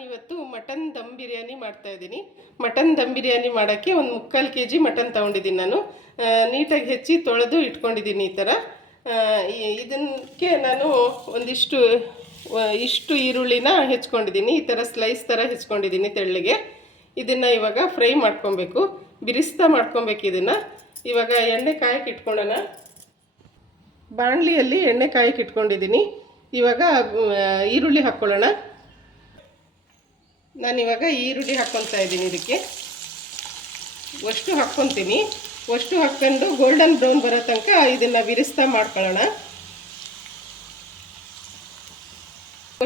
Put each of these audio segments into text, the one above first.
ಇವತ್ತು ಮಟನ್ ದಮ್ ಬಿರಿಯಾನಿ ಮಾಡ್ತಾ ಇದ್ದೀನಿ. ಮಟನ್ ದಮ್ ಬಿರಿಯಾನಿ ಮಾಡೋಕ್ಕೆ ಒಂದು 3/4 kg ಮಟನ್ ತೊಗೊಂಡಿದ್ದೀನಿ. ನಾನು ನೀಟಾಗಿ ಹೆಚ್ಚಿ ತೊಳೆದು ಇಟ್ಕೊಂಡಿದ್ದೀನಿ. ಈ ಥರ ಇದಕ್ಕೆ ನಾನು ಇಷ್ಟು ಈರುಳ್ಳಿನ ಹೆಚ್ಕೊಂಡಿದ್ದೀನಿ. ಈ ಥರ ಸ್ಲೈಸ್ ಥರ ಹೆಚ್ಕೊಂಡಿದ್ದೀನಿ ತೆಳ್ಳಗೆ. ಇದನ್ನು ಇವಾಗ ಫ್ರೈ ಮಾಡ್ಕೊಬೇಕು, ಬಿರಿಸ್ತಾ ಮಾಡ್ಕೊಬೇಕು. ಇದನ್ನು ಇವಾಗ ಎಣ್ಣೆ ಕಾಯಕ್ಕೆ ಇಟ್ಕೊಳ್ಳೋಣ. ಬಾಣಲಿಯಲ್ಲಿ ಎಣ್ಣೆ ಕಾಯಕ್ಕೆ ಇಟ್ಕೊಂಡಿದ್ದೀನಿ. ಇವಾಗ ಈರುಳ್ಳಿ ಹಾಕ್ಕೊಳ್ಳೋಣ. ನಾನಿವಾಗ ಈರುಳ್ಳಿ ಹಾಕ್ಕೊತಾ ಇದ್ದೀನಿ. ಇದಕ್ಕೆ ಅಷ್ಟು ಹಾಕ್ಕೊತೀನಿ. ಅಷ್ಟು ಹಾಕ್ಕೊಂಡು ಗೋಲ್ಡನ್ ಬ್ರೌನ್ ಬರೋ ತನಕ ಇದನ್ನು ಬಿರಿಸ್ತಾ ಮಾಡ್ಕೊಳ್ಳೋಣ.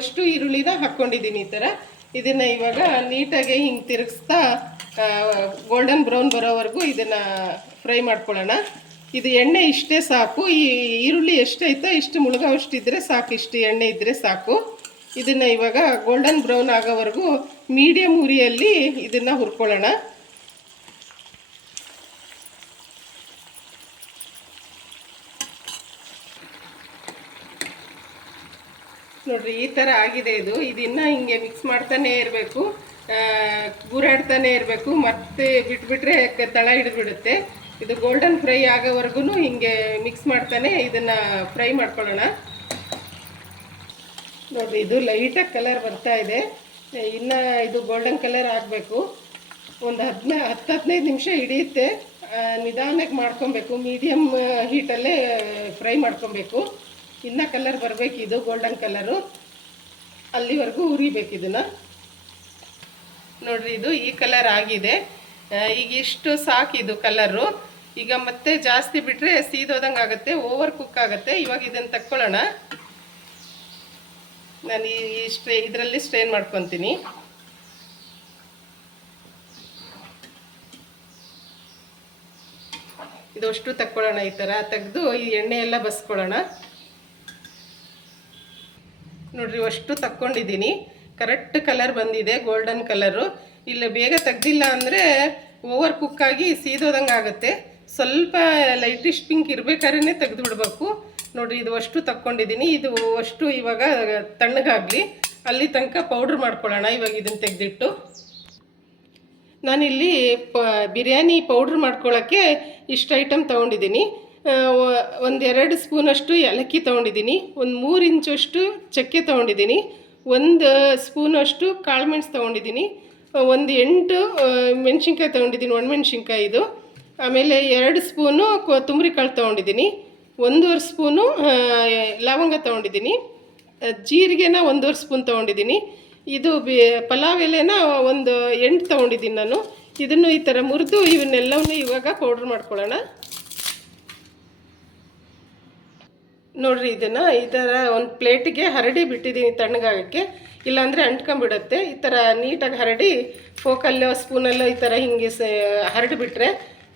ಅಷ್ಟು ಈರುಳ್ಳಿನ ಹಾಕ್ಕೊಂಡಿದ್ದೀನಿ. ಈ ಥರ ಇದನ್ನು ಇವಾಗ ನೀಟಾಗಿ ಹಿಂಗೆ ತಿರುಗಿಸ್ತಾ ಗೋಲ್ಡನ್ ಬ್ರೌನ್ ಬರೋವರೆಗೂ ಇದನ್ನು ಫ್ರೈ ಮಾಡ್ಕೊಳ್ಳೋಣ. ಇದು ಎಣ್ಣೆ ಇಷ್ಟೇ ಸಾಕು. ಈ ಈರುಳ್ಳಿ ಎಷ್ಟೈತೋ ಇಷ್ಟು ಮುಳುಗೋವಷ್ಟಿದ್ರೆ ಸಾಕು, ಇಷ್ಟು ಎಣ್ಣೆ ಇದ್ದರೆ ಸಾಕು. ಇದನ್ನು ಇವಾಗ ಗೋಲ್ಡನ್ ಬ್ರೌನ್ ಆಗೋವರೆಗೂ ಮೀಡಿಯಮ್ ಉರಿಯಲ್ಲಿ ಇದನ್ನು ಹುರ್ಕೊಳ್ಳೋಣ. ನೋಡ್ರಿ, ಈ ಥರ ಆಗಿದೆ. ಇದನ್ನು ಹಿಂಗೆ ಮಿಕ್ಸ್ ಮಾಡ್ತಾನೆ ಇರಬೇಕು, ಗೂರಾಡ್ತಾನೆ ಇರಬೇಕು. ಮತ್ತೆ ಬಿಟ್ಬಿಟ್ರೆ ತಳ ಹಿಡಿದ್ಬಿಡುತ್ತೆ. ಇದು ಗೋಲ್ಡನ್ ಫ್ರೈ ಆಗೋವರೆಗೂ ಹಿಂಗೆ ಮಿಕ್ಸ್ ಮಾಡ್ತಾನೆ ಇದನ್ನು ಫ್ರೈ ಮಾಡ್ಕೊಳ್ಳೋಣ. ನೋಡಿರಿ, ಇದು ಲೈಟಾಗಿ ಕಲರ್ ಬರ್ತಾ ಇದೆ. ಇನ್ನು ಇದು ಗೋಲ್ಡನ್ ಕಲರ್ ಆಗಬೇಕು. ಒಂದು 10-15 ನಿಮಿಷ ಹಿಡಿಯುತ್ತೆ. ನಿಧಾನಕ್ಕೆ ಮಾಡ್ಕೊಬೇಕು, ಮೀಡಿಯಮ್ ಹೀಟಲ್ಲೇ ಫ್ರೈ ಮಾಡ್ಕೊಬೇಕು. ಇನ್ನು ಕಲರ್ ಬರಬೇಕು, ಇದು ಗೋಲ್ಡನ್ ಕಲರು. ಅಲ್ಲಿವರೆಗೂ ಉರಿಬೇಕು ಇದನ್ನು. ನೋಡಿರಿ, ಇದು ಈ ಕಲರ್ ಆಗಿದೆ. ಈಗ ಇಷ್ಟು ಸಾಕಿದು ಕಲರು. ಈಗ ಮತ್ತೆ ಜಾಸ್ತಿ ಬಿಟ್ಟರೆ ಸೀದೋದಂಗೆ ಆಗುತ್ತೆ, ಓವರ್ ಕುಕ್ ಆಗುತ್ತೆ. ಇವಾಗ ಇದನ್ನು ತಕ್ಕೊಳ್ಳೋಣ. ನಾನು ಇದರಲ್ಲಿ ಸ್ಟ್ರೈನ್ ಮಾಡ್ಕೊತೀನಿ. ಇದು ಅಷ್ಟು ತಕ್ಕೊಳ್ಳೋಣ. ಈ ಥರ ತೆಗೆದು ಈ ಎಣ್ಣೆ ಎಲ್ಲ ಬಸ್ಕೊಳ್ಳೋಣ. ನೋಡ್ರಿ, ಅಷ್ಟು ತಕ್ಕೊಂಡಿದ್ದೀನಿ. ಕರೆಕ್ಟ್ ಕಲರ್ ಬಂದಿದೆ, ಗೋಲ್ಡನ್ ಕಲರು. ಇಲ್ಲ ಬೇಗ ತೆಗ್ದಿಲ್ಲ ಅಂದರೆ ಓವರ್ ಕುಕ್ಕಾಗಿ ಸೀದೋದಂಗೆ ಆಗುತ್ತೆ. ಸ್ವಲ್ಪ ಲೈಟಿಶ್ ಪಿಂಕ್ ಇರಬೇಕಾದ್ರೆ ತೆಗೆದು ಬಿಡಬೇಕು. ನೋಡಿರಿ, ಇದು ಅಷ್ಟು ತಕ್ಕೊಂಡಿದ್ದೀನಿ. ಇದು ಅಷ್ಟು ಇವಾಗ ತಣ್ಣಗಾಗಲಿ, ಅಲ್ಲಿ ತನಕ ಪೌಡ್ರ್ ಮಾಡ್ಕೊಳ್ಳೋಣ. ಇವಾಗ ಇದನ್ನು ತೆಗೆದಿಟ್ಟು ನಾನಿಲ್ಲಿ ಬಿರಿಯಾನಿ ಪೌಡ್ರ್ ಮಾಡ್ಕೊಳ್ಳೋಕ್ಕೆ ಇಷ್ಟು ಐಟಮ್ ತೊಗೊಂಡಿದ್ದೀನಿ. 1-2 ಸ್ಪೂನಷ್ಟು ಏಲಕ್ಕಿ ತೊಗೊಂಡಿದ್ದೀನಿ. 3 ಇಂಚಷ್ಟು ಚಕ್ಕೆ ತೊಗೊಂಡಿದ್ದೀನಿ. 1 ಸ್ಪೂನಷ್ಟು ಕಾಳು ಮೆಣಸು ತೊಗೊಂಡಿದ್ದೀನಿ. 8 ಮೆಣಸಿನ್ಕಾಯಿ ತೊಗೊಂಡಿದ್ದೀನಿ, ಒಣಮೆಣ್ಸಿನ್ಕಾಯಿ ಇದು. ಆಮೇಲೆ 2 ಸ್ಪೂನು ಕೊತ್ತಂಬರಿ ಕಾಳು ತೊಗೊಂಡಿದ್ದೀನಿ. 1.5 ಸ್ಪೂನು ಲವಂಗ ತೊಗೊಂಡಿದ್ದೀನಿ. ಜೀರಿಗೆನ 1.5 ಸ್ಪೂನ್ ತೊಗೊಂಡಿದ್ದೀನಿ. ಇದು ಪಲಾವ್ ಎಲೆನ 8 ತೊಗೊಂಡಿದ್ದೀನಿ ನಾನು. ಇದನ್ನು ಈ ಥರ ಮುರಿದು ಇವನ್ನೆಲ್ಲವನ್ನೂ ಇವಾಗ ಪೌಡ್ರ್ ಮಾಡ್ಕೊಳ್ಳೋಣ. ನೋಡಿರಿ, ಇದನ್ನು ಈ ಥರ ಒಂದು ಪ್ಲೇಟಿಗೆ ಹರಡಿ ಬಿಟ್ಟಿದ್ದೀನಿ ತಣ್ಣಗಾಗೋಕ್ಕೆ, ಇಲ್ಲಾಂದರೆ ಅಂಟ್ಕೊಂಬಿಡುತ್ತೆ. ಈ ಥರ ನೀಟಾಗಿ ಹರಡಿ ಫೋಕಲ್ಲೋ ಸ್ಪೂನಲ್ಲೋ ಈ ಥರ ಹಿಂಗೆ ಹರಡಿಬಿಟ್ರೆ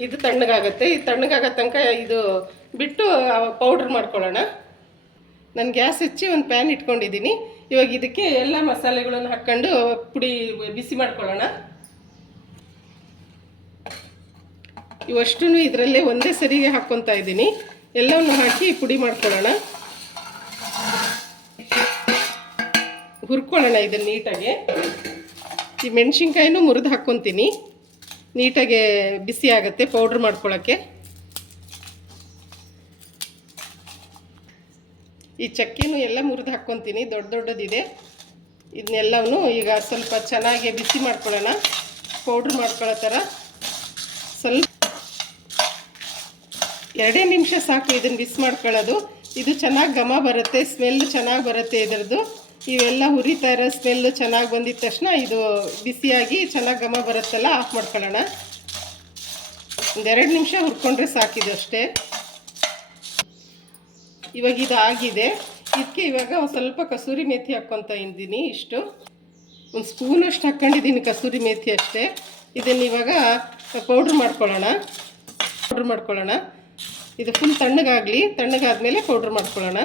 ಇದು ತಣ್ಣಗಾಗುತ್ತೆ. ಈ ತಣ್ಣಗಾಗೋ ತನಕ ಇದು ಬಿಟ್ಟು ಪೌಡ್ರ್ ಮಾಡ್ಕೊಳ್ಳೋಣ. ನಾನು ಗ್ಯಾಸ್ ಹಚ್ಚಿ ಒಂದು ಪ್ಯಾನ್ ಇಟ್ಕೊಂಡಿದ್ದೀನಿ. ಇವಾಗ ಇದಕ್ಕೆ ಎಲ್ಲ ಮಸಾಲೆಗಳನ್ನು ಹಾಕ್ಕೊಂಡು ಪುಡಿ ಬಿಸಿ ಮಾಡ್ಕೊಳ್ಳೋಣ. ಇವಷ್ಟೂ ಇದರಲ್ಲೇ ಒಂದೇ ಸರಿಗೆ ಹಾಕ್ಕೊತಾ ಇದ್ದೀನಿ. ಎಲ್ಲವನ್ನು ಹಾಕಿ ಪುಡಿ ಮಾಡ್ಕೊಳ್ಳೋಣ, ಹುರ್ಕೊಳ್ಳೋಣ ಇದನ್ನು ನೀಟಾಗಿ. ಈ ಮೆಣಸಿನ್ಕಾಯಿನೂ ಮುರಿದು ಹಾಕ್ಕೊತೀನಿ, ನೀಟಾಗಿ ಬಿಸಿ ಆಗುತ್ತೆ ಪೌಡ್ರ್ ಮಾಡ್ಕೊಳ್ಳೋಕ್ಕೆ. ಈ ಚಕ್ಕೆನೂ ಎಲ್ಲ ಮುರಿದು ಹಾಕ್ಕೊತೀನಿ, ದೊಡ್ಡದಿದೆ. ಇದನ್ನೆಲ್ಲವೂ ಈಗ ಸ್ವಲ್ಪ ಚೆನ್ನಾಗಿ ಬಿಸಿ ಮಾಡ್ಕೊಳ್ಳೋಣ, ಪೌಡ್ರ್ ಮಾಡ್ಕೊಳ್ಳೋ ಥರ. ಸ್ವಲ್ಪ 2 ನಿಮಿಷ ಸಾಕು ಇದನ್ನು ಬಿಸಿ ಮಾಡ್ಕೊಳ್ಳೋದು. ಇದು ಚೆನ್ನಾಗಿ ಘಮ ಬರುತ್ತೆ, ಸ್ಮೆಲ್ ಚೆನ್ನಾಗಿ ಬರುತ್ತೆ ಇದರದ್ದು. ಇವೆಲ್ಲ ಹುರಿತಾ ಇರೋ ಸ್ಮೆಲ್ಲು ಚೆನ್ನಾಗಿ ಬಂದಿದ ತಕ್ಷಣ ಇದು ಬಿಸಿಯಾಗಿ ಚೆನ್ನಾಗಿ ಘಮ ಬರುತ್ತಲ್ಲ, ಆಫ್ ಮಾಡ್ಕೊಳ್ಳೋಣ. 2 ನಿಮಿಷ ಹುರ್ಕೊಂಡ್ರೆ ಸಾಕಿದು ಅಷ್ಟೇ. ಇವಾಗ ಇದು ಆಗಿದೆ. ಇದಕ್ಕೆ ಇವಾಗ ಒಂದು ಸ್ವಲ್ಪ ಕಸೂರಿ ಮೇಥಿ ಹಾಕ್ಕೊತಾ ಇದ್ದೀನಿ. ಇಷ್ಟು 1 ಸ್ಪೂನಷ್ಟು ಹಾಕ್ಕೊಂಡಿದ್ದೀನಿ ಕಸೂರಿ ಮೇಥಿ ಅಷ್ಟೇ. ಇದನ್ನು ಇವಾಗ ಪೌಡ್ರ್ ಮಾಡ್ಕೊಳ್ಳೋಣ. ಇದು ಫುಲ್ ತಣ್ಣಗಾಗಲಿ, ತಣ್ಣಗಾದ್ಮೇಲೆ ಪೌಡ್ರ್ ಮಾಡ್ಕೊಳ್ಳೋಣ.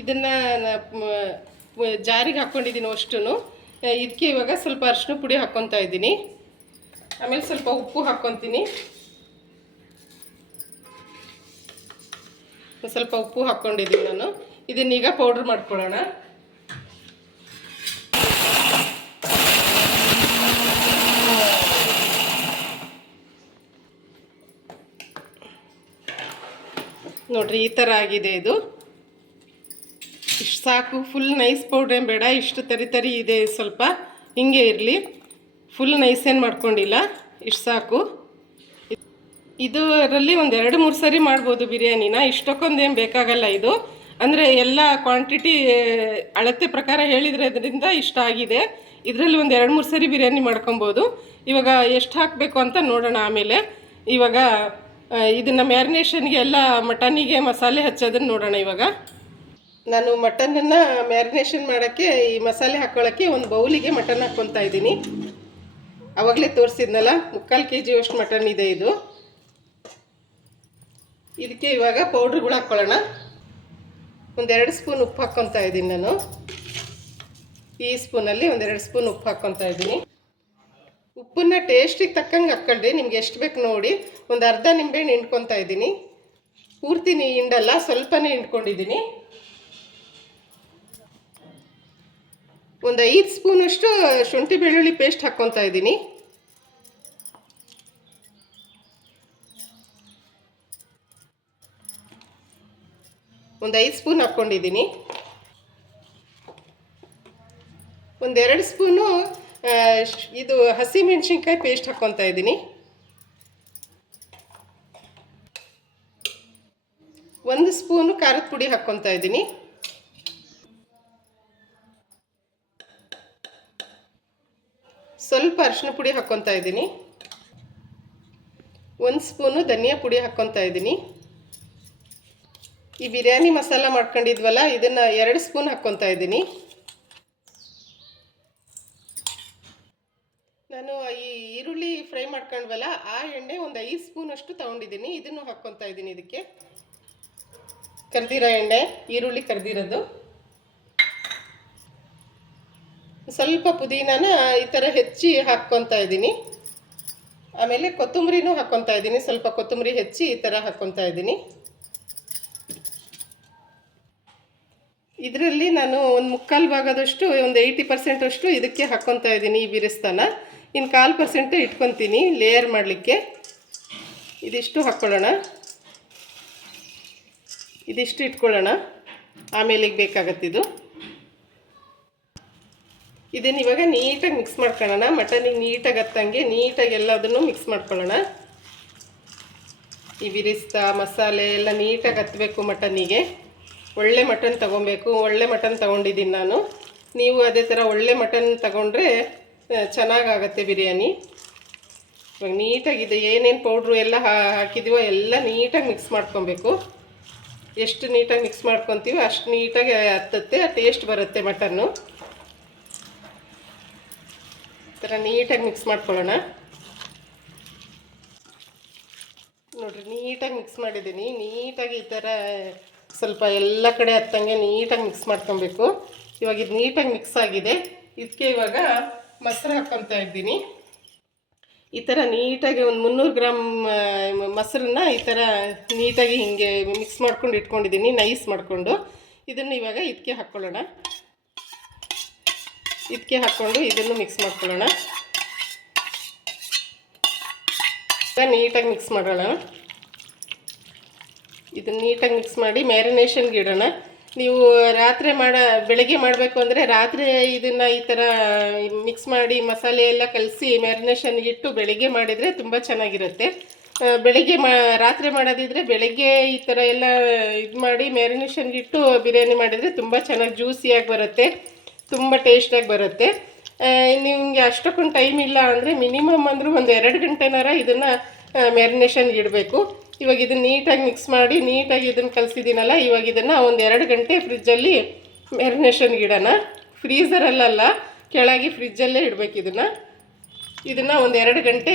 ಇದನ್ನು ಜಾರಿಗೆ ಹಾಕ್ಕೊಂಡಿದ್ದೀನಿ ಅಷ್ಟು. ಇದಕ್ಕೆ ಇವಾಗ ಸ್ವಲ್ಪ ಅರಿಶಿನ ಪುಡಿ ಹಾಕ್ಕೊತಾ ಇದ್ದೀನಿ. ಆಮೇಲೆ ಸ್ವಲ್ಪ ಉಪ್ಪು ಹಾಕ್ಕೊತೀನಿ. ಸ್ವಲ್ಪ ಉಪ್ಪು ಹಾಕ್ಕೊಂಡಿದ್ದೀನಿ ನಾನು. ಇದನ್ನೀಗ ಪೌಡ್ರ್ ಮಾಡ್ಕೊಳ್ಳೋಣ. ನೋಡಿರಿ, ಈ ಥರ ಆಗಿದೆ ಇದು. ಇಷ್ಟು ಸಾಕು. ಫುಲ್ ನೈಸ್ ಪೌಡ್ರ್ ಏನು ಬೇಡ, ಇಷ್ಟು ತರಿ ಇದೆ, ಸ್ವಲ್ಪ ಹಿಂಗೆ ಇರಲಿ. ಫುಲ್ ನೈಸ್ ಏನು ಮಾಡ್ಕೊಂಡಿಲ್ಲ, ಇಷ್ಟು ಸಾಕು. ಇದರಲ್ಲಿ ಒಂದು 2-3 ಸರಿ ಮಾಡ್ಬೋದು ಬಿರಿಯಾನಿನ. ಇಷ್ಟಕ್ಕೊಂದೇನು ಬೇಕಾಗಲ್ಲ ಇದು. ಅಂದರೆ ಎಲ್ಲ ಕ್ವಾಂಟಿಟಿ ಅಳತೆ ಪ್ರಕಾರ ಹೇಳಿದ್ರಿಂದ ಇಷ್ಟ ಆಗಿದೆ. ಇದರಲ್ಲಿ ಒಂದು 2-3 ಸರಿ ಬಿರಿಯಾನಿ ಮಾಡ್ಕೊಬೋದು. ಇವಾಗ ಎಷ್ಟು ಹಾಕಬೇಕು ಅಂತ ನೋಡೋಣ ಆಮೇಲೆ. ಇವಾಗ ಇದನ್ನು ಮ್ಯಾರಿನೇಷನ್ಗೆ ಎಲ್ಲ ಮಟನಿಗೆ ಮಸಾಲೆ ಹಚ್ಚೋದನ್ನು ನೋಡೋಣ. ಇವಾಗ ನಾನು ಮಟನನ್ನು ಮ್ಯಾರಿನೇಷನ್ ಮಾಡೋಕ್ಕೆ, ಈ ಮಸಾಲೆ ಹಾಕ್ಕೊಳ್ಳೋಕ್ಕೆ ಒಂದು ಬೌಲಿಗೆ ಮಟನ್ ಹಾಕ್ಕೊತಾ ಇದ್ದೀನಿ. ಆವಾಗಲೇ ತೋರಿಸಿದ್ನಲ್ಲ, 3/4 kg ಅಷ್ಟು ಮಟನ್ ಇದೆ ಇದು. ಇದಕ್ಕೆ ಇವಾಗ ಪೌಡ್ರುಗಳು ಹಾಕ್ಕೊಳ್ಳೋಣ. ಒಂದು 2 ಸ್ಪೂನ್ ಉಪ್ಪು ಹಾಕ್ಕೊತಾ ಇದ್ದೀನಿ ನಾನು. ಈ ಸ್ಪೂನಲ್ಲಿ ಒಂದು 2 ಸ್ಪೂನ್ ಉಪ್ಪು ಹಾಕ್ಕೊತಾ ಇದ್ದೀನಿ. ಉಪ್ಪನ್ನ ಟೇಸ್ಟಿಗೆ ತಕ್ಕಂಗೆ ಹಾಕ್ಕೊಳ್ರಿ, ನಿಮ್ಗೆ ಎಷ್ಟು ಬೇಕು ನೋಡಿ. ಒಂದು ಅರ್ಧ ನಿಂಬೆಹಣ್ಣು ಹಿಂಡ್ಕೊತಾ ಇದ್ದೀನಿ. ಪೂರ್ತಿ ಹಿಂಡಲ್ಲ, ಸ್ವಲ್ಪನೇ ಹಿಂಡ್ಕೊಂಡಿದ್ದೀನಿ. ಒಂದು 5 ಸ್ಪೂನಷ್ಟು ಶುಂಠಿ ಬೆಳ್ಳುಳ್ಳಿ ಪೇಸ್ಟ್ ಹಾಕ್ಕೊತಾ ಇದ್ದೀನಿ. ಒಂದು 5 ಸ್ಪೂನ್ ಹಾಕ್ಕೊಂಡಿದ್ದೀನಿ. ಒಂದು 2 ಸ್ಪೂನು ಇದು ಹಸಿಮೆಣ್ಸಿನ್ಕಾಯಿ ಪೇಸ್ಟ್ ಹಾಕ್ಕೊತಾ ಇದ್ದೀನಿ. 1 ಸ್ಪೂನು ಖಾರದ ಪುಡಿ ಹಾಕ್ಕೊತಾ ಇದ್ದೀನಿ. ಸ್ವಲ್ಪ ಅರಿಶಿನ ಪುಡಿ ಹಾಕ್ಕೊತಾ ಇದ್ದೀನಿ. 1 ಸ್ಪೂನು ಧನಿಯಾ ಪುಡಿ ಹಾಕ್ಕೊತಾ ಇದ್ದೀನಿ. ಈ ಬಿರಿಯಾನಿ ಮಸಾಲ ಮಾಡ್ಕೊಂಡಿದ್ವಲ್ಲ, ಇದನ್ನು 2 ಸ್ಪೂನ್ ಹಾಕ್ಕೊತಾ ಇದ್ದೀನಿ. ನಾನು ಈ ಈರುಳ್ಳಿ ಫ್ರೈ ಮಾಡ್ಕೊಂಡ್ವಲ್ಲ, ಆ ಎಣ್ಣೆ ಒಂದು 5 ಸ್ಪೂನಷ್ಟು ತೊಗೊಂಡಿದ್ದೀನಿ. ಇದನ್ನು ಹಾಕ್ಕೊತಾ ಇದ್ದೀನಿ. ಇದಕ್ಕೆ ಕರ್ದಿರೋ ಎಣ್ಣೆ, ಈರುಳ್ಳಿ ಕರ್ದಿರೋದು. ಸ್ವಲ್ಪ ಪುದೀನಾನ ಈ ಥರ ಹೆಚ್ಚಿ ಹಾಕ್ಕೊತಾ ಇದ್ದೀನಿ. ಆಮೇಲೆ ಕೊತ್ತಂಬರಿನೂ ಹಾಕ್ಕೊತಾ ಇದ್ದೀನಿ. ಸ್ವಲ್ಪ ಕೊತ್ತಂಬರಿ ಹೆಚ್ಚಿ ಈ ಥರ ಹಾಕ್ಕೊತಾ ಇದ್ದೀನಿ. ಇದರಲ್ಲಿ ನಾನು ಒಂದು 3/4 ಭಾಗದಷ್ಟು, ಒಂದು 80% ಅಷ್ಟು ಇದಕ್ಕೆ ಹಾಕ್ಕೊತಾ ಇದ್ದೀನಿ, ಈ ಬಿರಿಸ್ತಾನ. ಇನ್ನು 1/4% ಇಟ್ಕೊತೀನಿ ಲೇಯರ್ ಮಾಡಲಿಕ್ಕೆ. ಇದಿಷ್ಟು ಹಾಕ್ಕೊಳ್ಳೋಣ. ಇದಿಷ್ಟು ಇಟ್ಕೊಳ್ಳೋಣ, ಆಮೇಲಿಗೆ ಬೇಕಾಗತ್ತಿದು. ಇದನ್ನು ಇವಾಗ ನೀಟಾಗಿ ಮಿಕ್ಸ್ ಮಾಡ್ಕೊಳ್ಳೋಣ. ಮಟನಿಗೆ ನೀಟಾಗಿ ಹತ್ತಂಗೆ ನೀಟಾಗಿ ಎಲ್ಲದನ್ನು ಮಿಕ್ಸ್ ಮಾಡ್ಕೊಳ್ಳೋಣ. ಈ ಬಿರಿಸ್ತಾ ಮಸಾಲೆ ಎಲ್ಲ ನೀಟಾಗಿ ಹತ್ತಬೇಕು ಮಟನಿಗೆ. ಒಳ್ಳೆ ಮಟನ್ ತೊಗೊಬೇಕು. ಒಳ್ಳೆ ಮಟನ್ ತೊಗೊಂಡಿದ್ದೀನಿ ನಾನು. ನೀವು ಅದೇ ಥರ ಒಳ್ಳೆ ಮಟನ್ ತೊಗೊಂಡ್ರೆ ಚೆನ್ನಾಗಾಗತ್ತೆ ಬಿರಿಯಾನಿ. ಇವಾಗ ನೀಟಾಗಿದೆ, ಏನೇನು ಪೌಡ್ರು ಎಲ್ಲ ಹಾಕಿದ್ದೀವೋ ಎಲ್ಲ ನೀಟಾಗಿ ಮಿಕ್ಸ್ ಮಾಡ್ಕೊಬೇಕು. ಎಷ್ಟು ನೀಟಾಗಿ ಮಿಕ್ಸ್ ಮಾಡ್ಕೊತೀವೋ ಅಷ್ಟು ನೀಟಾಗಿ ಹತ್ತುತ್ತೆ, ಟೇಸ್ಟ್ ಬರುತ್ತೆ ಮಟನ್ನು. ಈ ಥರ ನೀಟಾಗಿ ಮಿಕ್ಸ್ ಮಾಡ್ಕೊಳ್ಳೋಣ. ನೋಡಿರಿ, ನೀಟಾಗಿ ಮಿಕ್ಸ್ ಮಾಡಿದ್ದೀನಿ. ನೀಟಾಗಿ ಈ ಥರ ಸ್ವಲ್ಪ ಎಲ್ಲ ಕಡೆ ಹತ್ತಂಗೆ ನೀಟಾಗಿ ಮಿಕ್ಸ್ ಮಾಡ್ಕೊಬೇಕು. ಇವಾಗ ಇದು ನೀಟಾಗಿ ಮಿಕ್ಸ್ ಆಗಿದೆ. ಇದಕ್ಕೆ ಇವಾಗ ಮೊಸರು ಹಾಕ್ಕೊತಾ ಇದ್ದೀನಿ. ಈ ಥರ ನೀಟಾಗಿ ಒಂದು 300 ಗ್ರಾಮ್ ಮೊಸರನ್ನ ಈ ಥರ ನೀಟಾಗಿ ಹೀಗೆ ಮಿಕ್ಸ್ ಮಾಡ್ಕೊಂಡು ಇಟ್ಕೊಂಡಿದ್ದೀನಿ, ನೈಸ್ ಮಾಡಿಕೊಂಡು. ಇದನ್ನು ಇವಾಗ ಇದಕ್ಕೆ ಹಾಕ್ಕೊಳ್ಳೋಣ. ಇದಕ್ಕೆ ಹಾಕ್ಕೊಂಡು ಇದನ್ನು ಮಿಕ್ಸ್ ಮಾಡ್ಕೊಳ್ಳೋಣ. ನೀಟಾಗಿ ಮಿಕ್ಸ್ ಮಾಡೋಣ. ಇದನ್ನು ನೀಟಾಗಿ ಮಿಕ್ಸ್ ಮಾಡಿ ಮ್ಯಾರಿನೇಷನ್ಗೆ ಇಡೋಣ. ನೀವು ಬೆಳಗ್ಗೆ ಮಾಡಬೇಕು ಅಂದರೆ ರಾತ್ರಿ ಇದನ್ನು ಈ ಥರ ಮಿಕ್ಸ್ ಮಾಡಿ ಮಸಾಲೆ ಎಲ್ಲ ಕಲಸಿ ಮ್ಯಾರಿನೇಷನ್ಗೆ ಇಟ್ಟು ಬೆಳಗ್ಗೆ ಮಾಡಿದರೆ ತುಂಬ ಚೆನ್ನಾಗಿರುತ್ತೆ. ರಾತ್ರಿ ಮಾಡೋದಿದ್ರೆ ಬೆಳಗ್ಗೆ ಈ ಥರ ಎಲ್ಲ ಇದು ಮಾಡಿ ಮ್ಯಾರಿನೇಷನ್ಗೆ ಇಟ್ಟು ಬಿರಿಯಾನಿ ಮಾಡಿದರೆ ತುಂಬ ಚೆನ್ನಾಗಿ ಜ್ಯೂಸಿಯಾಗಿ ಬರುತ್ತೆ, ತುಂಬ ಟೇಸ್ಟಾಗಿ ಬರುತ್ತೆ. ನಿಮಗೆ ಅಷ್ಟಕ್ಕೊಂದು ಟೈಮ್ ಇಲ್ಲ ಅಂದರೆ ಮಿನಿಮಮ್ ಅಂದರೂ ಒಂದು 2 ಗಂಟೆನಾರ ಇದನ್ನು ಮ್ಯಾರಿನೇಷನ್ಗೆ ಇಡಬೇಕು. ಇವಾಗ ಇದನ್ನು ನೀಟಾಗಿ ಮಿಕ್ಸ್ ಮಾಡಿ ನೀಟಾಗಿ ಇದನ್ನು ಕಲಿಸಿದ್ದೀನಲ್ಲ, ಇವಾಗ ಇದನ್ನು ಒಂದು 2 ಗಂಟೆ ಫ್ರಿಜ್ಜಲ್ಲಿ ಮ್ಯಾರಿನೇಷನ್ಗೆ ಇಡೋಣ. ಫ್ರೀಝರಲ್ಲ, ಕೆಳಗೆ ಫ್ರಿಜ್ಜಲ್ಲೇ ಇಡಬೇಕು ಇದನ್ನು ಒಂದು 2 ಗಂಟೆ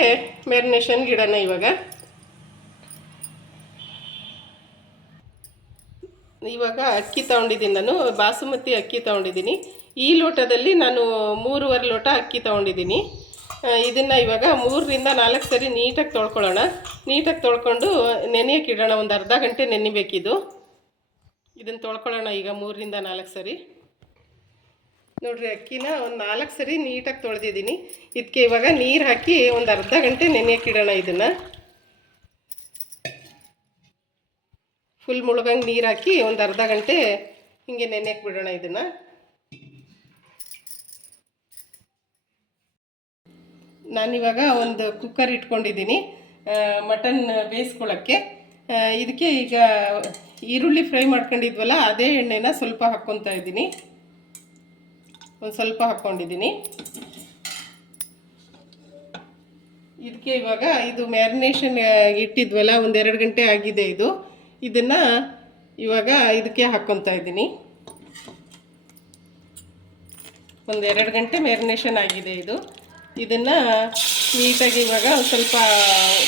ಮ್ಯಾರಿನೇಷನ್ಗೆ ಇಡೋಣ. ಇವಾಗ ಅಕ್ಕಿ ತೊಗೊಂಡಿದ್ದೀನಿ ನಾನು, ಬಾಸುಮತಿ ಅಕ್ಕಿ ತೊಗೊಂಡಿದ್ದೀನಿ. ಈ ಲೋಟದಲ್ಲಿ ನಾನು 3.5 ಲೋಟ ಅಕ್ಕಿ ತೊಗೊಂಡಿದ್ದೀನಿ. ಇದನ್ನು ಇವಾಗ 3 ರಿಂದ 4 ಸರಿ ನೀಟಾಗಿ ತೊಳ್ಕೊಳ್ಳೋಣ. ನೀಟಾಗಿ ತೊಳ್ಕೊಂಡು ನೆನೆಯೋಕೆ ಇಡೋಣ. ಒಂದು ಅರ್ಧ ಗಂಟೆ ನೆನಿಬೇಕಿದು. ಇದನ್ನು ತೊಳ್ಕೊಳ್ಳೋಣ ಈಗ 3ರಿಂದ 4 ಸರಿ. ನೋಡಿರಿ, ಅಕ್ಕಿನ ಒಂದು 4 ಸರಿ ನೀಟಾಗಿ ತೊಳೆದಿದ್ದೀನಿ. ಇದಕ್ಕೆ ಇವಾಗ ನೀರು ಹಾಕಿ ಒಂದು ಅರ್ಧ ಗಂಟೆ ನೆನೆಯೋಕ್ಕಿಡೋಣ. ಇದನ್ನು ಫುಲ್ ಮುಳುಗಂಗೆ ನೀರು ಹಾಕಿ ಒಂದು ಅರ್ಧ ಗಂಟೆ ಹಿಂಗೆ ನೆನೆಯಕ್ಕೆ ಬಿಡೋಣ. ಇದನ್ನು ನಾನಿವಾಗ ಒಂದು ಕುಕ್ಕರ್ ಇಟ್ಕೊಂಡಿದ್ದೀನಿ ಮಟನ್ ಬೇಯಿಸ್ಕೊಳ್ಳೋಕ್ಕೆ. ಇದಕ್ಕೆ ಈಗ ಈರುಳ್ಳಿ ಫ್ರೈ ಮಾಡ್ಕೊಂಡಿದ್ವಲ್ಲ ಅದೇ ಎಣ್ಣೆನ ಸ್ವಲ್ಪ ಹಾಕ್ಕೊತಾ ಇದ್ದೀನಿ. ಒಂದು ಸ್ವಲ್ಪ ಹಾಕ್ಕೊಂಡಿದ್ದೀನಿ. ಇದಕ್ಕೆ ಇವಾಗ ಇದು ಮ್ಯಾರಿನೇಷನ್ ಇಟ್ಟಿದ್ವಲ್ಲ, 1-2 ಗಂಟೆ ಆಗಿದೆ ಇದು. ಇದನ್ನು ಇವಾಗ ಇದಕ್ಕೆ ಹಾಕ್ಕೊತಾ ಇದ್ದೀನಿ. 1-2 ಗಂಟೆ ಮ್ಯಾರಿನೇಷನ್ ಆಗಿದೆ ಇದು. ಇದನ್ನು ನೀಟಾಗಿ ಇವಾಗ ಒಂದು ಸ್ವಲ್ಪ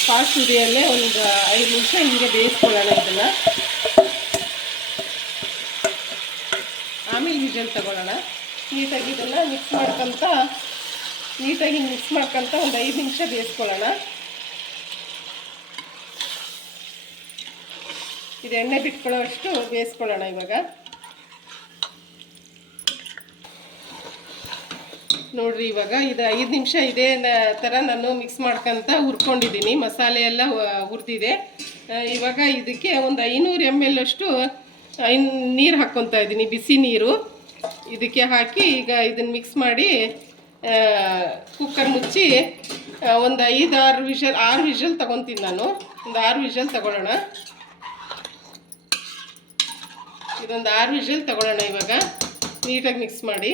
ಫಾಸ್ಟ್ ಉರಿಯಲ್ಲೇ ಒಂದು 5 ನಿಮಿಷ ಹಿಂಗೆ ಬೇಯಿಸ್ಕೊಳ್ಳೋಣ. ಇದನ್ನು ಆಮೇಲೆ ವಿಜಲ್ ತಗೊಳ್ಳೋಣ. ನೀಟಾಗಿ ಇದನ್ನು ಮಿಕ್ಸ್ ಮಾಡ್ಕೊತ ಒಂದು 5 ನಿಮಿಷ ಬೇಯಿಸ್ಕೊಳ್ಳೋಣ. ಇದು ಎಣ್ಣೆ ಬಿಟ್ಕೊಳ್ಳೋ ಅಷ್ಟು ಬೇಯಿಸ್ಕೊಳ್ಳೋಣ. ಇವಾಗ ನೋಡಿರಿ, ಇವಾಗ ಇದು 5 ನಿಮಿಷ ಇದೇ ಥರ ನಾನು ಮಿಕ್ಸ್ ಮಾಡ್ಕೊತ ಹುರ್ಕೊಂಡಿದ್ದೀನಿ. ಮಸಾಲೆ ಎಲ್ಲ ಹುರಿದಿದೆ. ಇವಾಗ ಇದಕ್ಕೆ ಒಂದು 500 ml ಅಷ್ಟು ನೀರು ಹಾಕ್ಕೊತಾ ಇದ್ದೀನಿ, ಬಿಸಿ ನೀರು. ಇದಕ್ಕೆ ಹಾಕಿ ಈಗ ಇದನ್ನು ಮಿಕ್ಸ್ ಮಾಡಿ ಕುಕ್ಕರ್ ಮುಚ್ಚಿ ಒಂದು 6 ವಿಷಲ್ ತಗೊತೀನಿ ನಾನು. ಒಂದು 6 ವಿಷಲ್ ತಗೊಳ್ಳೋಣ. ಇದೊಂದು 6 ವಿಷಲ್ ತಗೊಳ್ಳೋಣ. ಇವಾಗ ನೀಟಾಗಿ ಮಿಕ್ಸ್ ಮಾಡಿ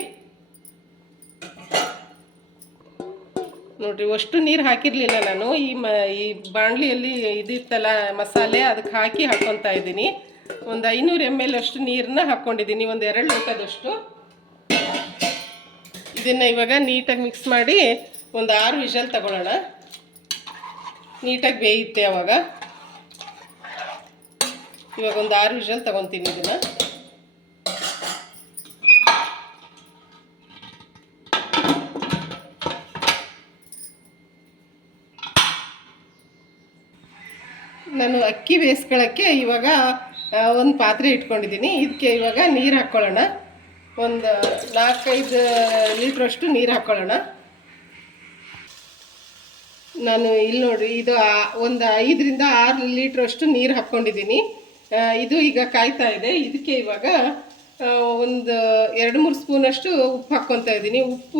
ನೋಡಿರಿ, ಅಷ್ಟು ನೀರು ಹಾಕಿರಲಿಲ್ಲ ನಾನು. ಈ ಬಾಣಲಿಯಲ್ಲಿ ಇದಿತ್ತಲ್ಲ ಮಸಾಲೆ, ಅದಕ್ಕೆ ಹಾಕ್ಕೊತಾ ಇದ್ದೀನಿ. ಒಂದು 500 ml ಅಷ್ಟು ನೀರನ್ನ ಹಾಕ್ಕೊಂಡಿದ್ದೀನಿ, ಒಂದು 2 ಲೋಟದಷ್ಟು. ಇದನ್ನು ಇವಾಗ ನೀಟಾಗಿ ಮಿಕ್ಸ್ ಮಾಡಿ ಒಂದು 6 ವಿಷಲ್ ತಗೊಳ್ಳೋಣ. ನೀಟಾಗಿ ಬೇಯುತ್ತೆ ಅವಾಗ. ಇವಾಗ ಒಂದು 6 ವಿಷಲ್ ತಗೊತೀನಿ ಇದನ್ನು. ನಾನು ಅಕ್ಕಿ ಬೇಯಿಸ್ಕೊಳ್ಳೋಕ್ಕೆ ಇವಾಗ ಒಂದು ಪಾತ್ರೆ ಇಟ್ಕೊಂಡಿದ್ದೀನಿ. ಇದಕ್ಕೆ ಇವಾಗ ನೀರು ಹಾಕ್ಕೊಳ್ಳೋಣ. ಒಂದು 4-5 ಲೀಟ್ರಷ್ಟು ನೀರು ಹಾಕ್ಕೊಳ್ಳೋಣ. ನಾನು ಇಲ್ಲಿ ನೋಡಿರಿ, ಇದು ಒಂದು 5ರಿಂದ 6 ಲೀಟ್ರಷ್ಟು ನೀರು ಹಾಕ್ಕೊಂಡಿದ್ದೀನಿ. ಇದು ಈಗ ಕಾಯ್ತಾ ಇದೆ. ಇದಕ್ಕೆ ಇವಾಗ ಒಂದು 2-3 ಸ್ಪೂನಷ್ಟು ಉಪ್ಪು ಹಾಕ್ಕೊತಾ ಇದ್ದೀನಿ. ಉಪ್ಪು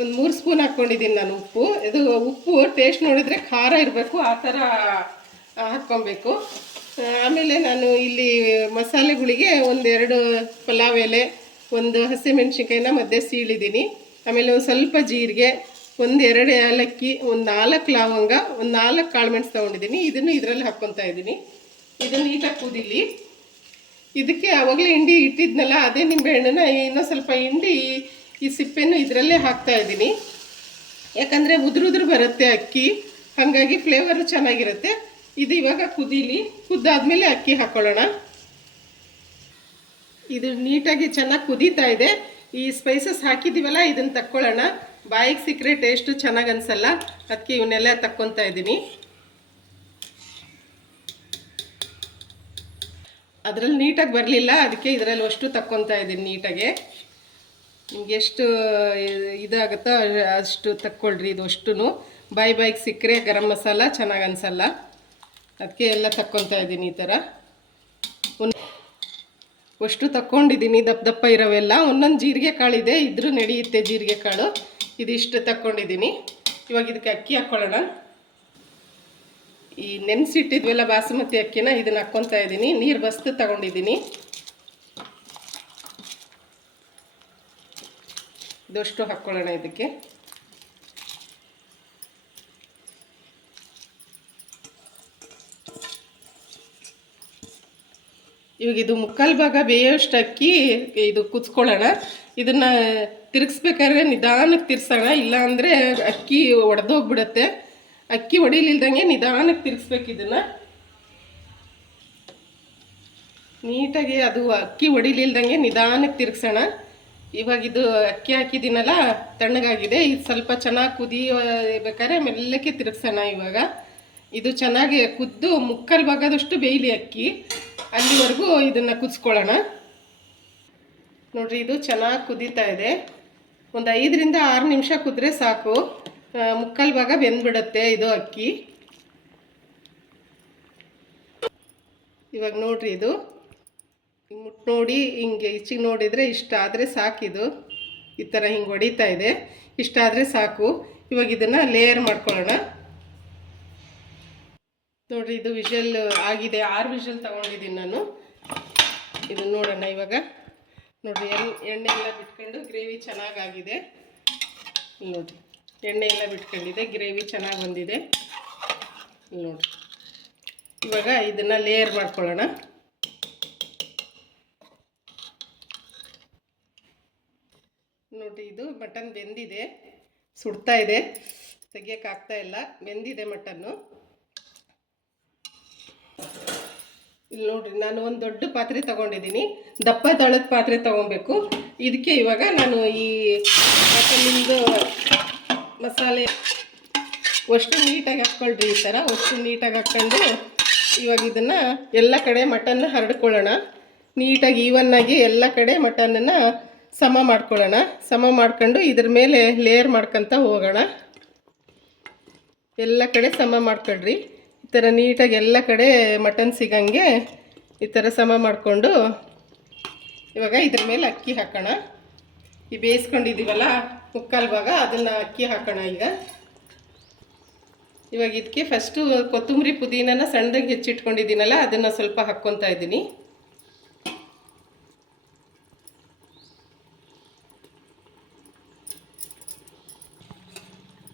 ಒಂದು 3 ಸ್ಪೂನ್ ಹಾಕ್ಕೊಂಡಿದ್ದೀನಿ ನಾನು ಉಪ್ಪು. ಇದು ಉಪ್ಪು ಟೇಸ್ಟ್ ನೋಡಿದರೆ ಖಾರ ಇರಬೇಕು, ಆ ಥರ ಹಾಕ್ಕೊಬೇಕು. ಆಮೇಲೆ ನಾನು ಇಲ್ಲಿ ಮಸಾಲೆಗಳಿಗೆ 1-2 ಪಲಾವ್ ಎಲೆ, 1 ಹಸಿಮೆಣ್ಸಿನ್ಕಾಯಿನ ಮಧ್ಯೆ ಸೀಳಿದ್ದೀನಿ. ಆಮೇಲೆ ಒಂದು ಸ್ವಲ್ಪ ಜೀರಿಗೆ, 1-2 ಏಲಕ್ಕಿ, ಒಂದು 4 ಲವಂಗ, ಒಂದು 4 ಕಾಳುಮೆಣಸು ತೊಗೊಂಡಿದ್ದೀನಿ. ಇದನ್ನು ಇದರಲ್ಲಿ ಹಾಕ್ಕೊತಾ ಇದ್ದೀನಿ. ಇದನ್ನು ನೀಟಾಗಿ ಕುದೀಲಿ. ಇದಕ್ಕೆ ಆವಾಗಲೇ ಹಿಂಡಿ ಇಟ್ಟಿದ್ನಲ್ಲ, ಅದೇ ನಿಂಬೆಹಣ್ಣನ್ನ ಇನ್ನೂ ಸ್ವಲ್ಪ ಹಿಂಡಿ ಈ ಸಿಪ್ಪೆನೂ ಇದರಲ್ಲೇ ಹಾಕ್ತಾ ಇದ್ದೀನಿ. ಯಾಕಂದರೆ ಉದುರು ಬರುತ್ತೆ ಅಕ್ಕಿ, ಹಾಗಾಗಿ ಫ್ಲೇವರು ಚೆನ್ನಾಗಿರುತ್ತೆ. ಇದು ಇವಾಗ ಕುದೀಲಿ. ಕುದ್ದಾದ್ಮೇಲೆ ಅಕ್ಕಿ ಹಾಕ್ಕೊಳ್ಳೋಣ. ಇದು ನೀಟಾಗಿ ಚೆನ್ನಾಗಿ ಕುದೀತಾ ಇದೆ. ಈ ಸ್ಪೈಸಸ್ ಹಾಕಿದ್ದೀವಲ್ಲ, ಇದನ್ನು ತಕ್ಕೊಳ್ಳೋಣ. ಬಾಯಿಗೆ ಸಿಕ್ಕರೆ ಟೇಸ್ಟು ಚೆನ್ನಾಗಿ ಅನಿಸಲ್ಲ, ಅದಕ್ಕೆ ಇವನ್ನೆಲ್ಲ ತಕ್ಕೊತಾ ಇದ್ದೀನಿ. ಅದರಲ್ಲಿ ನೀಟಾಗಿ ಬರಲಿಲ್ಲ, ಅದಕ್ಕೆ ಇದರಲ್ಲಿ ಅಷ್ಟು ತಕ್ಕೊತಾ ಇದ್ದೀನಿ ನೀಟಾಗೆ. ನಿಮ್ಗೆ ಎಷ್ಟು ಇದಾಗುತ್ತೋ ಅಷ್ಟು ತಕ್ಕೊಳ್ರಿ. ಇದು ಅಷ್ಟು ಬಾಯಿಗೆ ಸಿಕ್ಕರೆ ಗರಂ ಮಸಾಲ ಚೆನ್ನಾಗಿ ಅನಿಸಲ್ಲ, ಅದಕ್ಕೆ ಎಲ್ಲ ತಕ್ಕೊತಾ ಇದ್ದೀನಿ. ಈ ಥರ ಅಷ್ಟು ತಕ್ಕೊಂಡಿದ್ದೀನಿ. ದಪ್ಪ ಇರೋವೆಲ್ಲ ಒಂದೊಂದು ಜೀರಿಗೆ ಕಾಳಿದೆ, ಇದ್ರೂ ನಡೆಯುತ್ತೆ ಜೀರಿಗೆ ಕಾಳು. ಇದಿಷ್ಟು ತಕ್ಕೊಂಡಿದ್ದೀನಿ. ಇವಾಗ ಇದಕ್ಕೆ ಅಕ್ಕಿ ಹಾಕ್ಕೊಳ್ಳೋಣ. ಈ ನೆನೆಸಿಟ್ಟಿದ್ವೆಲ್ಲ ಬಾಸುಮತಿ ಅಕ್ಕಿನ ಇದನ್ನು ಹಾಕ್ಕೊತಾ ಇದ್ದೀನಿ. ನೀರು ಬಸ್ತು ತಗೊಂಡಿದ್ದೀನಿ. ಇದಷ್ಟು ಹಾಕ್ಕೊಳ್ಳೋಣ ಇದಕ್ಕೆ. ಇವಾಗ ಇದು 3/4 ಭಾಗ ಬೇಯೋಷ್ಟು ಅಕ್ಕಿ ಇದು ಕುದಿಸ್ಕೊಳ್ಳೋಣ. ಇದನ್ನು ತಿರುಗಿಸ್ಬೇಕಾದ್ರೆ ನಿಧಾನಕ್ಕೆ ತಿರ್ಸೋಣ, ಇಲ್ಲಾಂದರೆ ಅಕ್ಕಿ ಒಡೆದೋಗ್ಬಿಡುತ್ತೆ. ಅಕ್ಕಿ ಹೊಡಿಲಿಲ್ದಂಗೆ ನಿಧಾನಕ್ಕೆ ತಿರುಗಿಸ್ಬೇಕು. ಇದನ್ನು ನೀಟಾಗಿ ಅದು ಅಕ್ಕಿ ಹೊಡಿಲಿಲ್ದಂಗೆ ನಿಧಾನಕ್ಕೆ ತಿರುಗಿಸೋಣ. ಇವಾಗ ಇದು ಅಕ್ಕಿ ಹಾಕಿದ್ದೀನಲ್ಲ, ತಣ್ಣಗಾಗಿದೆ. ಇದು ಸ್ವಲ್ಪ ಚೆನ್ನಾಗಿ ಕುದಿಬೇಕಾದ್ರೆ ಮೆಲ್ಲಕ್ಕೆ ತಿರುಗಿಸೋಣ. ಇವಾಗ ಇದು ಚೆನ್ನಾಗಿ ಕುದ್ದು 3/4 ಭಾಗದಷ್ಟು ಬೇಯಲಿ ಅಕ್ಕಿ. ಅಲ್ಲಿವರೆಗೂ ಇದನ್ನು ಕುದಿಸ್ಕೊಳ್ಳೋಣ. ನೋಡಿರಿ, ಇದು ಚೆನ್ನಾಗಿ ಕುದೀತಾ ಇದೆ. ಒಂದು 5ರಿಂದ 6 ನಿಮಿಷ ಕುದ್ರೆ ಸಾಕು. ಮುಕ್ಕಾಲು ಭಾಗ ಬೆಂದ್ಬಿಡುತ್ತೆ ಇದು ಅಕ್ಕಿ. ಇವಾಗ ನೋಡಿರಿ, ಇದು ಮುಟ್ಟು ನೋಡಿ ಹಿಂಗೆ ಈಚೆಗೆ ನೋಡಿದರೆ ಇಷ್ಟ ಆದರೆ ಸಾಕಿದು. ಈ ಥರ ಹಿಂಗೆ ಹೊಡಿತಾ ಇದೆ, ಇಷ್ಟ ಆದರೆ ಸಾಕು. ಇವಾಗ ಇದನ್ನು ಲೇಯರ್ ಮಾಡ್ಕೊಳ್ಳೋಣ. ನೋಡಿರಿ, ಇದು ವಿಷಲ್ ಆಗಿದೆ. 6 ವಿಷಲ್ ತೊಗೊಂಡಿದ್ದೀನಿ ನಾನು. ಇದು ನೋಡೋಣ ಇವಾಗ. ನೋಡಿರಿ, ಎಣ್ಣೆ ಎಲ್ಲ ಬಿಟ್ಕೊಂಡು ಗ್ರೇವಿ ಚೆನ್ನಾಗಾಗಿದೆ. ನೋಡಿರಿ, ಎಣ್ಣೆ ಎಲ್ಲ ಬಿಟ್ಕೊಂಡಿದೆ, ಗ್ರೇವಿ ಚೆನ್ನಾಗಿ ಬಂದಿದೆ. ನೋಡಿರಿ, ಇವಾಗ ಇದನ್ನು ಲೇಯರ್ ಮಾಡ್ಕೊಳ್ಳೋಣ. ನೋಡಿ, ಇದು ಮಟನ್ ಬೆಂದಿದೆ, ಸುಡ್ತಾ ಇದೆ, ತೆಗಿಯೋಕ್ಕಾಗ್ತಾ ಇಲ್ಲ. ಬೆಂದಿದೆ ಮಟನ್ನು. ಇಲ್ಲಿ ನೋಡಿರಿ, ನಾನು ಒಂದು ದೊಡ್ಡ ಪಾತ್ರೆ ತೊಗೊಂಡಿದ್ದೀನಿ. ದಪ್ಪ ತಳದ ಪಾತ್ರೆ ತೊಗೊಬೇಕು. ಇದಕ್ಕೆ ಇವಾಗ ನಾನು ಈ ಮಟನ್ನಿಂದು ಮಸಾಲೆ ಅಷ್ಟು ನೀಟಾಗಿ ಹಾಕ್ಕೊಳ್ರಿ. ಈ ಥರ ಅಷ್ಟು ನೀಟಾಗಿ ಹಾಕ್ಕೊಂಡು ಇವಾಗ ಇದನ್ನು ಎಲ್ಲ ಕಡೆ ಮಟನ್ನ ಹರಡ್ಕೊಳ್ಳೋಣ. ನೀಟಾಗಿ ಈವನ್ನಾಗಿ ಎಲ್ಲ ಕಡೆ ಮಟನನ್ನು ಸಮ ಮಾಡ್ಕೊಳ್ಳೋಣ. ಸಮ ಮಾಡ್ಕೊಂಡು ಇದ್ರ ಮೇಲೆ ಲೇಯರ್ ಮಾಡ್ಕೊತ ಹೋಗೋಣ. ಎಲ್ಲ ಕಡೆ ಸಮ ಮಾಡ್ಕೊಳ್ರಿ. ಈ ಥರ ನೀಟಾಗಿ ಎಲ್ಲ ಕಡೆ ಮಟನ್ ಸಿಗಂಗೆ ಈ ಥರ ಸಮ ಮಾಡಿಕೊಂಡು ಇವಾಗ ಇದ್ರ ಮೇಲೆ ಅಕ್ಕಿ ಹಾಕೋಣ. ಈ ಬೇಯಿಸ್ಕೊಂಡಿದ್ದೀವಲ್ಲ ಮುಕ್ಕಾಲು ಭಾಗ, ಅದನ್ನು ಅಕ್ಕಿ ಹಾಕೋಣ. ಇವಾಗ ಇದಕ್ಕೆ ಫಸ್ಟು ಕೊತ್ತಂಬರಿ ಪುದೀನನ ಸಣ್ಣದಾಗಿ ಹೆಚ್ಚಿಟ್ಕೊಂಡಿದ್ದೀನಲ್ಲ, ಅದನ್ನು ಸ್ವಲ್ಪ ಹಾಕ್ಕೊತಾ ಇದ್ದೀನಿ.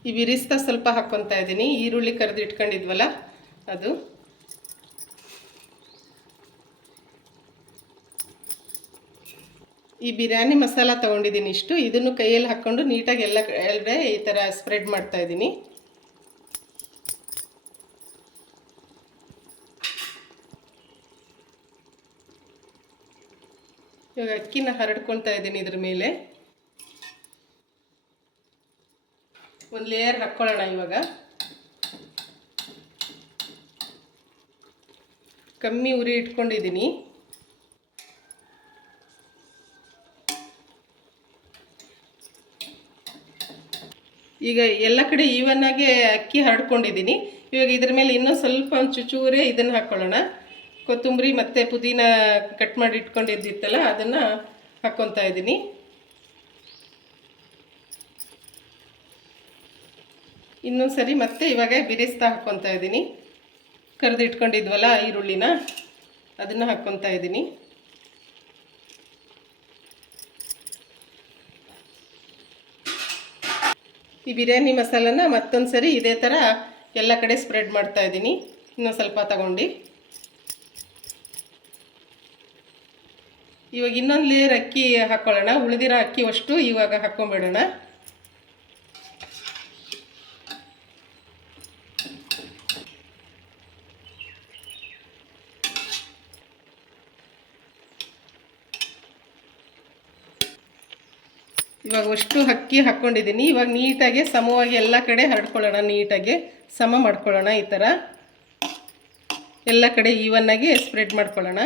ಈ ಬಿರಿಸ್ತಾ ಸ್ವಲ್ಪ ಹಾಕ್ಕೊತಾ ಇದ್ದೀನಿ. ಈರುಳ್ಳಿ ಕರೆದು ಇಟ್ಕೊಂಡಿದ್ವಲ್ಲ ಅದು. ಈ ಬಿರಿಯಾನಿ ಮಸಾಲ ತೊಗೊಂಡಿದ್ದೀನಿ ಇಷ್ಟು. ಇದನ್ನು ಕೈಯಲ್ಲಿ ಹಾಕ್ಕೊಂಡು ನೀಟಾಗಿ ಎಲ್ಲಡೆ ಈ ಥರ ಸ್ಪ್ರೆಡ್ ಮಾಡ್ತಾ ಇದ್ದೀನಿ. ಇವಾಗ ಅಕ್ಕಿನ ಹರಡ್ಕೊಳ್ತಾ ಇದ್ದೀನಿ ಇದ್ರ ಮೇಲೆ. ಒಂದು ಲೇಯರ್ ಹಾಕ್ಕೊಳ್ಳೋಣ. ಇವಾಗ ಕಮ್ಮಿ ಉರಿ ಇಟ್ಕೊಂಡಿದ್ದೀನಿ. ಈಗ ಎಲ್ಲ ಕಡೆ ಈವನ್ನಾಗೆ ಅಕ್ಕಿ ಹರಡ್ಕೊಂಡಿದ್ದೀನಿ. ಇವಾಗ ಇದ್ರ ಮೇಲೆ ಇನ್ನೂ ಸ್ವಲ್ಪ ಒಂದು ಚೂರೇ ಇದನ್ನು ಹಾಕ್ಕೊಳ್ಳೋಣ. ಕೊತ್ತಂಬರಿ ಮತ್ತು ಪುದೀನ ಕಟ್ ಮಾಡಿ ಇಟ್ಕೊಂಡಿದ್ದಿತ್ತಲ್ಲ, ಅದನ್ನು ಹಾಕ್ಕೊತಾ ಇದ್ದೀನಿ. ಇನ್ನೊಂದು ಸರಿ ಮತ್ತೆ ಇವಾಗ ಬಿರಿಸ್ತಾ ಹಾಕ್ಕೊತಾ ಇದ್ದೀನಿ. ಕರೆದು ಇಟ್ಕೊಂಡಿದ್ವಲ್ಲ ಈರುಳ್ಳಿನ, ಅದನ್ನು ಹಾಕ್ಕೊತಾ ಇದ್ದೀನಿ. ಈ ಬಿರಿಯಾನಿ ಮಸಾಲನ ಮತ್ತೊಂದು ಸರಿ ಇದೇ ಥರ ಎಲ್ಲ ಕಡೆ ಸ್ಪ್ರೆಡ್ ಮಾಡ್ತಾ ಇದ್ದೀನಿ. ಇನ್ನೊಂದು ಸ್ವಲ್ಪ ತಗೊಂಡು ಇವಾಗ ಇನ್ನೊಂದು ಲೇಯರ್ ಅಕ್ಕಿ ಹಾಕ್ಕೊಳ್ಳೋಣ. ಉಳಿದಿರೋ ಅಕ್ಕಿ ಅಷ್ಟು ಇವಾಗ ಹಾಕ್ಕೊಂಬಿಡೋಣ. ಇವಾಗ ಅಷ್ಟು ಅಕ್ಕಿ ಹಾಕ್ಕೊಂಡಿದ್ದೀನಿ. ಇವಾಗ ನೀಟಾಗಿ ಸಮವಾಗಿ ಎಲ್ಲ ಕಡೆ ಹರಡ್ಕೊಳ್ಳೋಣ. ನೀಟಾಗಿ ಸಮ ಮಾಡ್ಕೊಳ್ಳೋಣ. ಈ ಥರ ಎಲ್ಲ ಕಡೆ ಈವನ್ನಾಗಿ ಸ್ಪ್ರೆಡ್ ಮಾಡ್ಕೊಳ್ಳೋಣ.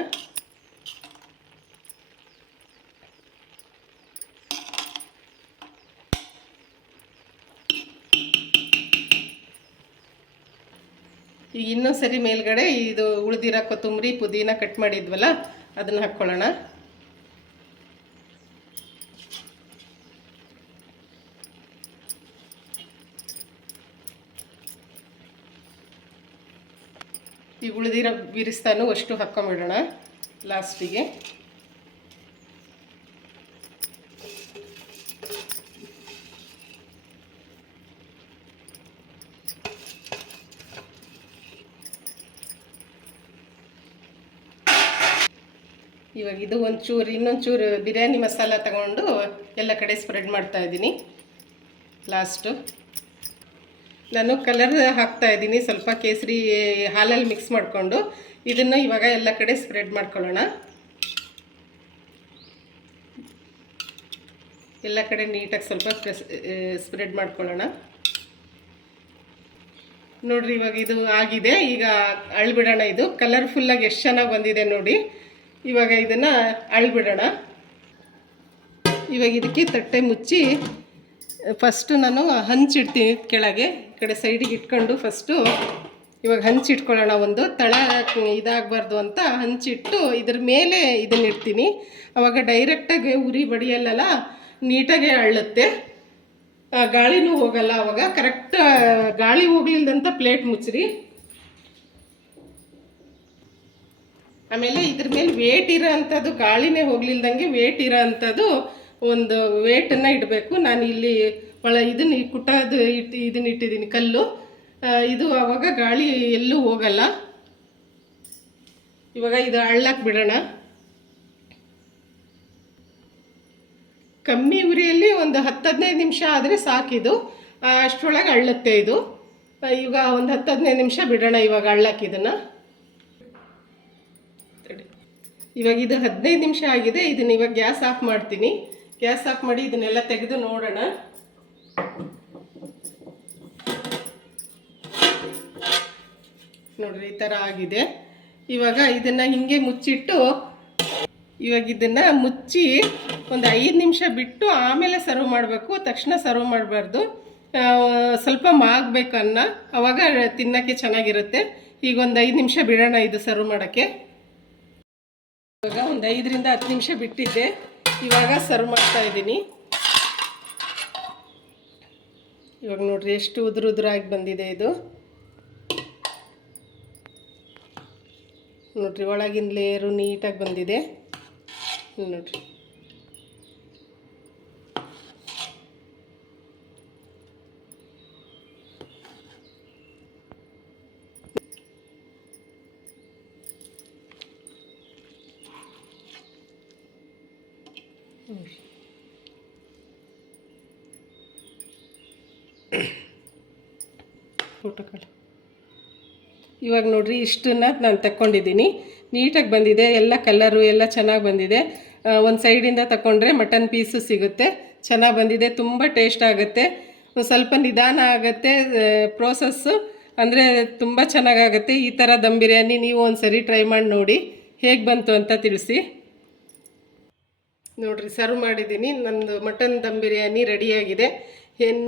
ಈಗ ಇನ್ನೊಂದು ಸರಿ ಮೇಲ್ಗಡೆ ಇದು ಉಳಿದಿರೋ ಕೊತ್ತಂಬರಿ ಪುದೀನ ಕಟ್ ಮಾಡಿದ್ವಲ್ಲ, ಅದನ್ನು ಹಾಕ್ಕೊಳ್ಳೋಣ. ಈ ಉಳಿದಿರೋ ಬಿರಿಸ್ತಾನು ಅಷ್ಟು ಹಾಕ್ಕೊಂಬಿಡೋಣ ಲಾಸ್ಟಿಗೆ. ಇವಾಗ ಇದು ಒಂಚೂರು ಇನ್ನೊಂಚೂರು ಬಿರಿಯಾನಿ ಮಸಾಲ ತಗೊಂಡು ಎಲ್ಲ ಕಡೆ ಸ್ಪ್ರೆಡ್ ಮಾಡ್ತಾ ಇದ್ದೀನಿ. ಲಾಸ್ಟು ನಾನು ಕಲರ್ ಹಾಕ್ತಾ ಇದ್ದೀನಿ, ಸ್ವಲ್ಪ ಕೇಸರಿ ಹಾಲಲ್ಲಿ ಮಿಕ್ಸ್ ಮಾಡಿಕೊಂಡು. ಇದನ್ನು ಇವಾಗ ಎಲ್ಲ ಕಡೆ ಸ್ಪ್ರೆಡ್ ಮಾಡ್ಕೊಳ್ಳೋಣ. ಎಲ್ಲ ಕಡೆ ನೀಟಾಗಿ ಸ್ವಲ್ಪ ಸ್ಪ್ರೆಡ್ ಮಾಡ್ಕೊಳ್ಳೋಣ. ನೋಡ್ರಿ ಇವಾಗ ಇದು ಆಗಿದೆ. ಈಗ ಅಳ್ಬಿಡೋಣ. ಇದು ಕಲರ್ಫುಲ್ಲಾಗಿ ಎಷ್ಟು ಚೆನ್ನಾಗಿ ಬಂದಿದೆ ನೋಡಿ. ಇವಾಗ ಇದನ್ನು ಅಳ್ಬಿಡೋಣ. ಇವಾಗ ಇದಕ್ಕೆ ತಟ್ಟೆ ಮುಚ್ಚಿ ಫಸ್ಟು ನಾನು ಹಂಚಿಡ್ತೀನಿ ಕೆಳಗೆ, ಈ ಕಡೆ ಸೈಡಿಗೆ ಇಟ್ಕೊಂಡು ಫಸ್ಟು ಇವಾಗ ಹಂಚಿಟ್ಕೊಳ್ಳೋಣ. ಒಂದು ತಳ ಇದಾಗಬಾರ್ದು ಅಂತ ಹಂಚಿಟ್ಟು ಇದ್ರ ಮೇಲೆ ಇದನ್ನ ಇಡ್ತೀನಿ. ಆವಾಗ ಡೈರೆಕ್ಟಾಗಿ ಉರಿ ಬಡಿಯಲ್ಲ, ನೀಟಾಗೆ ಅಳ್ಳುತ್ತೆ, ಗಾಳಿನೂ ಹೋಗಲ್ಲ. ಆವಾಗ ಕರೆಕ್ಟ್ ಗಾಳಿ ಹೋಗ್ಲಿಲ್ದಂಥ ಪ್ಲೇಟ್ ಮುಚ್ಚ್ರಿ. ಆಮೇಲೆ ಇದ್ರ ಮೇಲೆ ವೇಟ್ ಇರೋ ಅಂಥದ್ದು, ಗಾಳಿನೇ ಹೋಗ್ಲಿಲ್ದಂಗೆ ವೇಟ್ ಇರೋ ಅಂಥದ್ದು ಒಂದು ವೇಟನ್ನು ಇಡಬೇಕು. ನಾನು ಇಲ್ಲಿ ಇದನ್ನು ಕುಟ್ಟೋದು ಇದನ್ನ ಇಟ್ಟಿದ್ದೀನಿ, ಕಲ್ಲು. ಇದು ಆವಾಗ ಗಾಳಿ ಎಲ್ಲೂ ಹೋಗಲ್ಲ. ಇವಾಗ ಇದು ಅಳ್ಳಕ್ಕೆ ಬಿಡೋಣ. ಕಮ್ಮಿ ಉರಿಯಲ್ಲಿ ಒಂದು 10-15 ನಿಮಿಷ ಆದರೆ ಸಾಕಿದು, ಅಷ್ಟರೊಳಗೆ ಅಳ್ಳುತ್ತೆ ಇದು. ಈಗ ಒಂದು 10-15 ನಿಮಿಷ ಬಿಡೋಣ ಇವಾಗ ಅಳ್ಳಕ್ಕೆ ಇದನ್ನು. ಇವಾಗ ಇದು 15 ನಿಮಿಷ ಆಗಿದೆ. ಇದನ್ನು ಇವಾಗ ಗ್ಯಾಸ್ ಆಫ್ ಮಾಡ್ತೀನಿ. ಗ್ಯಾಸ್ ಆಫ್ ಮಾಡಿ ಇದನ್ನೆಲ್ಲ ತೆಗೆದು ನೋಡೋಣ. ನೋಡ್ರಿ ಈ ಥರ ಆಗಿದೆ. ಇವಾಗ ಇದನ್ನು ಹಿಂಗೆ ಮುಚ್ಚಿಟ್ಟು, ಇವಾಗ ಇದನ್ನು ಮುಚ್ಚಿ ಒಂದು 5 ನಿಮಿಷ ಬಿಟ್ಟು ಆಮೇಲೆ ಸರ್ವ್ ಮಾಡಬೇಕು. ತಕ್ಷಣ ಸರ್ವ್ ಮಾಡಬಾರ್ದು, ಸ್ವಲ್ಪ ಮಾಗಬೇಕು ಅನ್ನ, ಆವಾಗ ತಿನ್ನೋಕ್ಕೆ ಚೆನ್ನಾಗಿರುತ್ತೆ. ಈಗ ಒಂದು 5 ನಿಮಿಷ ಬಿಡೋಣ ಇದು ಸರ್ವ್ ಮಾಡೋಕ್ಕೆ. ಇವಾಗ ಒಂದು 5ರಿಂದ 10 ನಿಮಿಷ ಬಿಟ್ಟಿದ್ದೆ. ಇವಾಗ ಸರ್ವ್ ಮಾಡ್ತಾ ಇದ್ದೀನಿ. ಇವಾಗ ನೋಡ್ರಿ ಎಷ್ಟು ಉದುರಾಗಿ ಬಂದಿದೆ ಇದು. ನೋಡ್ರಿ ಒಳಗಿನ ಲೇಯರು ನೀಟಾಗಿ ಬಂದಿದೆ ನೋಡ್ರಿ. ಫೋಟೋ ಕಡೆ ಇವಾಗ ನೋಡ್ರಿ ಇಷ್ಟನ್ನು ನಾನು ತಗೊಂಡಿದ್ದೀನಿ. ನೀಟಾಗಿ ಬಂದಿದೆ, ಎಲ್ಲ ಕಲರು ಎಲ್ಲ ಚೆನ್ನಾಗಿ ಬಂದಿದೆ. ಒಂದು ಸೈಡಿಂದ ತಗೊಂಡ್ರೆ ಮಟನ್ ಪೀಸು ಸಿಗುತ್ತೆ. ಚೆನ್ನಾಗಿ ಬಂದಿದೆ, ತುಂಬ ಟೇಸ್ಟ್ ಆಗುತ್ತೆ. ಸ್ವಲ್ಪ ನಿಧಾನ ಆಗುತ್ತೆ ಪ್ರೋಸೆಸ್ಸು, ಅಂದರೆ ತುಂಬ ಚೆನ್ನಾಗಾಗುತ್ತೆ. ಈ ಥರ ದಮ್ ಬಿರಿಯಾನಿ ನೀವು ಒಂದು ಸರಿ ಟ್ರೈ ಮಾಡಿ ನೋಡಿ, ಹೇಗೆ ಬಂತು ಅಂತ ತಿಳಿಸಿ. ನೋಡಿರಿ ಸರ್ವ್ ಮಾಡಿದ್ದೀನಿ. ನಂದು ಮಟನ್ ದಮ್ ಬಿರಿಯಾನಿ ರೆಡಿಯಾಗಿದೆ.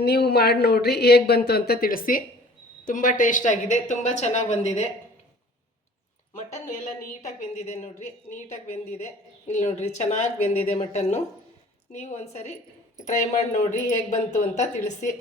ನೀವು ಮಾಡಿ ನೋಡಿರಿ, ಹೇಗೆ ಬಂತು ಅಂತ ತಿಳಿಸಿ. ತುಂಬ ಟೇಸ್ಟ್ ಆಗಿದೆ, ತುಂಬ ಚೆನ್ನಾಗಿ ಬಂದಿದೆ. ಮಟನ್ನು ಎಲ್ಲ ನೀಟಾಗಿ ಬೆಂದಿದೆ ನೋಡಿರಿ, ನೀಟಾಗಿ ಬೆಂದಿದೆ. ಇಲ್ಲಿ ನೋಡಿರಿ ಚೆನ್ನಾಗಿ ಬೆಂದಿದೆ ಮಟನ್ನು. ನೀವು ಒಂದು ಸರಿ ಟ್ರೈ ಮಾಡಿ ನೋಡಿರಿ, ಹೇಗೆ ಬಂತು ಅಂತ ತಿಳಿಸಿ.